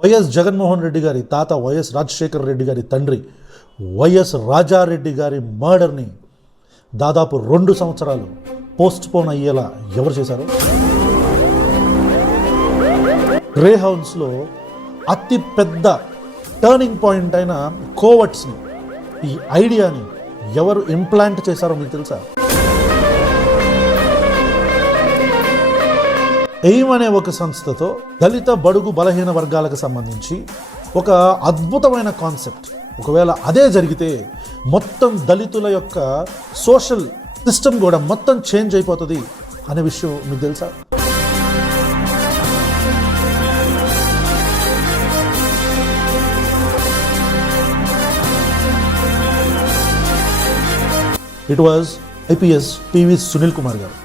YS Jaganmohan Reddy గారి తాత YS Rajasekhara Reddy గారి తండ్రి వైఎస్ రాజారెడ్డి గారి మర్డర్ని దాదాపు 2 సంవత్సరాలు పోస్ట్పోన్ అయ్యేలా ఎవరు చేశారు? గ్రే హౌన్స్లో అతి పెద్ద టర్నింగ్ పాయింట్ అయిన కోవర్ట్స్ని, ఈ ఐడియాని ఎవరు ఇంప్లాంట్ చేశారో మీకు తెలుసా? ఎయిమ్ అనే ఒక సంస్థతో దళిత బడుగు బలహీన వర్గాలకు సంబంధించి ఒక అద్భుతమైన కాన్సెప్ట్. ఒకవేళ అదే జరిగితే మొత్తం దళితుల యొక్క సోషల్ సిస్టమ్ కూడా మొత్తం చేంజ్ అయిపోతుంది అనే విషయం మీకు తెలుసా? It was IPS PV Sunil Kumar గారు.